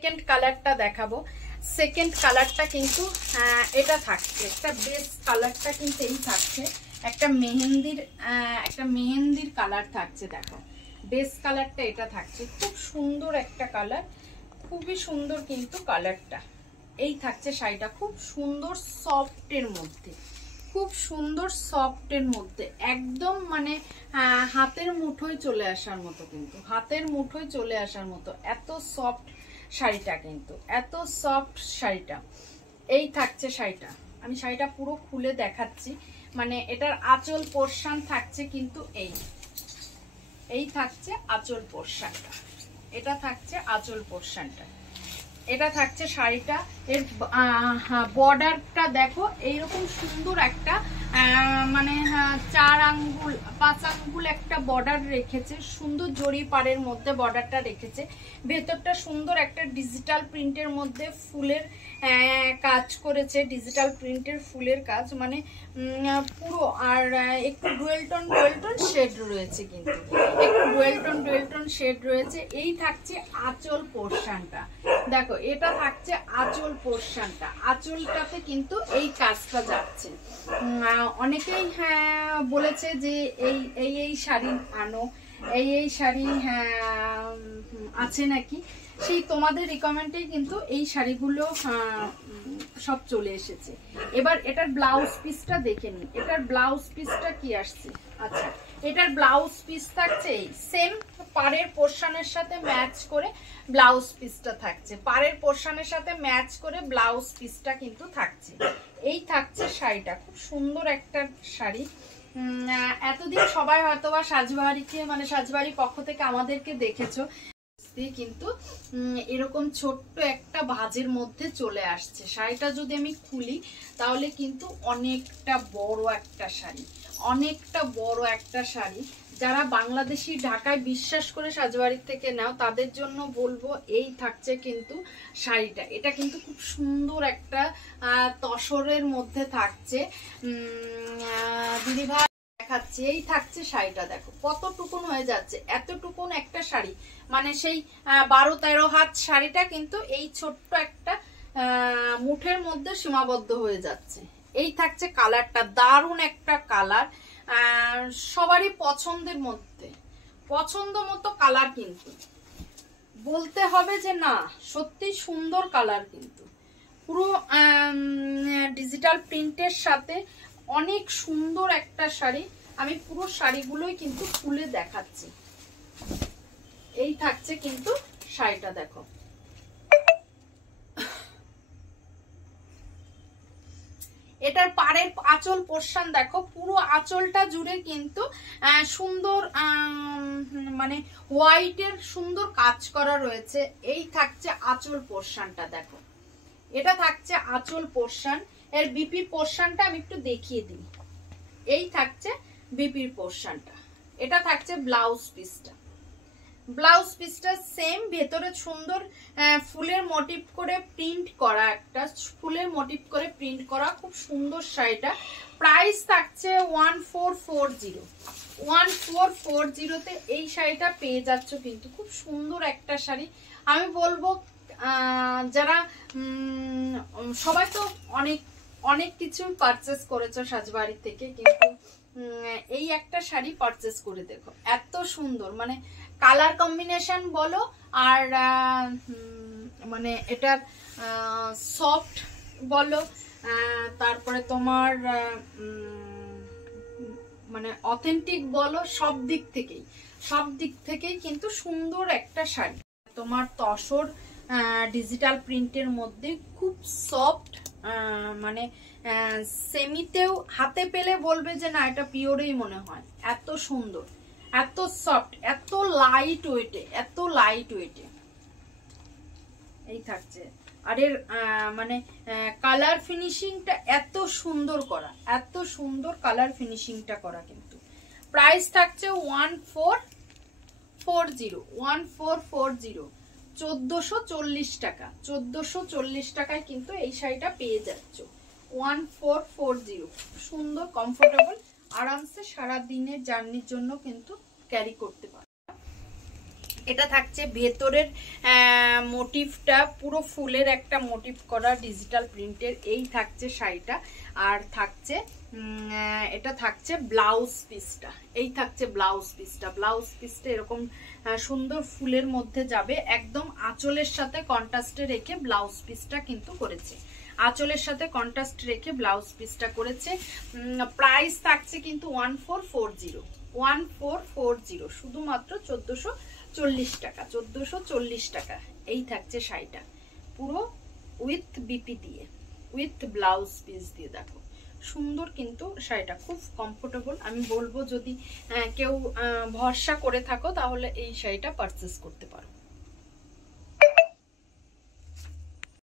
Second কালারটা দেখাবো। Second কালারটা কিন্তু এটা থাকছে, একটা বেস্ট কালারটা কিন্তু এই থাকছে, একটা মেহেন্দির কালার থাকছে। দেখো বেস্ট কালারটা এটা থাকছে, খুব সুন্দর একটা কালার, খুবই সুন্দর কিন্তু কালারটা। এই থাকছে শাড়িটা, খুব সুন্দর সফটের মধ্যে, খুব সুন্দর সফটের মধ্যে, একদম মানে হাতের মুঠোয় চলে আসার মতো, কিন্তু হাতের মুঠোয় চলে আসার মতো এত সফট শাড়িটা, কিন্তু এত সফট শাড়িটা। এই থাকছে শাড়িটা, আমি শাড়িটা পুরো খুলে দেখাচ্ছি। মানে এটার আঁচল পোরশন থাকছে কিন্তু এই থাকছে আঁচল পোরশনটা, এটা থাকছে আঁচল পোরশনটা, এটা থাকছে শাড়িটা। এর বর্ডারটা দেখো, এইরকম সুন্দর একটা মানে 4 আঙ্গুল 5 আঙ্গুল একটা বর্ডার রেখেছে, সুন্দর জরি পাড়ের মধ্যে বর্ডারটা রেখেছে। ভেতরটা সুন্দর একটা ডিজিটাল প্রিন্টের মধ্যে ফুলের কাজ করেছে, ডিজিটাল প্রিন্টের ফুলের কাজ, মানে পুরো। আর একটু ডুয়েল টোন শেড রয়েছে, কিন্তু একটু ডুয়েল টোন শেড রয়েছে। এই থাকছে আঁচল পোরশনটা, দেখো এটা থাকছে আঁচল পোরশনটা, আঁচলটাতে কিন্তু এই কাজটা যাচ্ছে। অনেকেই বলেছে যে এই শাড়ি আনো, এই শাড়ি আছে নাকি, সেই তোমাদের রিকমেন্ডেই কিন্তু এই শাড়িগুলো সব চলে এসেছে। এবার এটার ব্লাউজ পিসটা দেখে নিই, এটার ব্লাউজ পিসটা কি আসছে। আচ্ছা, এটার ব্লাউজ পিস থাকছে সেম পাড়ের পোরশনের সাথে ম্যাচ করে ব্লাউজ পিসটা থাকছে, পাড়ের পোরশনের সাথে ম্যাচ করে ব্লাউজ পিসটা কিন্তু থাকছে। এই থাকছে শাড়িটা, খুব সুন্দর একটা শাড়ি। এতদিন সবাই হয়তোবা সাজবাড়িকে, মানে সাজবাড়ির পক্ষ থেকে আমাদেরকে দেখেছো, কিন্তু এরকম ছোট্ট একটা ভাঁজের মধ্যে চলে আসছে শাড়িটা। যদি আমি খুলি তাহলে কিন্তু অনেকটা বড় একটা শাড়ি, অনেকটা বড় একটা শাড়ি। যারা বাংলাদেশি ঢাকায় বিশ্বাস করে সাজবাড়ির থেকে নাও, তাদের জন্য বলবো এই থাকছে কিন্তু শাড়িটা। এটা কিন্তু খুব সুন্দর একটা তসরের মধ্যে থাকছে। দিদিভাই দেখাচ্ছে, এই থাকছে শাড়িটা, দেখো কতটুকুন হয়ে যাচ্ছে, এতটুকুন একটা শাড়ি, মানে সেই 12-13 হাত শাড়িটা কিন্তু এই ছোট্ট একটা মুঠের মধ্যে সীমাবদ্ধ হয়ে যাচ্ছে। এই থাকছে কালারটা, দারুণ একটা কালার, সবারই পছন্দের মধ্যে, পছন্দ মতো কালার, কিন্তু বলতে হবে যে না সত্যি সুন্দর কালার, কিন্তু পুরো ডিজিটাল প্রিন্টের সাথে অনেক সুন্দর একটা শাড়ি। আমি পুরো শাড়িগুলোই কিন্তু খুলে দেখাচ্ছি। এই থাকছে কিন্তু শাড়িটা, দেখো এটার পাড়ের আঁচল পোরশন দেখো, পুরো আঁচলটা জুড়ে কিন্তু সুন্দর মানে হোয়াইটের সুন্দর কাজ করা রয়েছে। এই থাকছে আঁচল পোরশনটা, দেখো এটা থাকছে আঁচল পোরশন। এর বিপি পোরশনটা আমি একটু দেখিয়ে দিই। এই থাকছে বিপির পোরশনটা, এটা থাকছে ব্লাউজ পিসটা। ব্লাউজ পিসটা সেম, ভেতরে সুন্দর ফুলের মোটিভ করে প্রিন্ট করা, একটা ফুলের মোটিভ করে প্রিন্ট করা, খুব সুন্দর শাড়িটা। প্রাইস থাকছে 1440। 1440 তে এই শাড়িটা পেয়ে যাচ্ছ, কিন্তু খুব সুন্দর একটা শাড়ি। আমি বলবো যারা সবাই তো অনেক কিছু পারচেস করেছো সাজবাড়ি থেকে, কিন্তু এই একটা শাড়ি পারচেস করে দেখো, এত সুন্দর, মানে কালার কম্বিনেশন বলো, আর মানে এটার সফট বলো, তারপরে তোমার মানে অথেন্টিক বলো, সব দিক থেকেই কিন্তু সুন্দর একটা শাড়ি। তোমার তসর ডিজিটাল প্রিন্টের মধ্যে খুব সফট, মানে সেমিতেও হাতে পেলে বলবে যে না এটা পিওরেই মনে হয়, এত সুন্দর, এত সফট, এত লাইট ওয়েটে এই থাকছে। আর এর মানে কালার ফিনিশিংটা এত সুন্দর করা, এত সুন্দর কালার ফিনিশিংটা করা। কিন্তু প্রাইস থাকছে 1440। 1440 টাকা, 1440 টাকায় কিন্তু এই শাড়িটা পেয়ে যাচ্ছ। 1440, সুন্দর, কমফোর্টেবল, আরামসে সারা দিনের জার্নির জন্য কিন্তু ক্যারি করতে পারো। এটা থাকছে ভেতরের মোটিভটা পুরো ফুলের একটা মোটিভ করা ডিজিটাল প্রিন্টের, এই থাকছে শাড়িটা। আর থাকছে এটা থাকছে ব্লাউজ পিসটা, এই থাকছে ব্লাউজ পিসটা। ব্লাউজ পিসটা এরকম সুন্দর ফুলের মধ্যে যাবে, একদম আঁচলের সাথে কন্ট্রাস্টে রেখে ব্লাউজ পিসটা কিন্তু করেছে, আঁচলের সাথে কন্ট্রাস্ট রেখে ব্লাউজ পিসটা করেছে। প্রাইস থাকছে কিন্তু 1440 শুধুমাত্র 1440 টাকা, 1440 টাকা। এই থাকছে শাড়িটা পুরো উইথ বিপি দিয়ে, উইথ ব্লাউজ পিস দিয়ে। দেখো সুন্দর কিন্তু শাড়িটা, খুব কমফোর্টেবল। আমি বলবো যদি কেউ ভরসা করে থাকো তাহলে এই শাড়িটা পারচেস করতে পারো।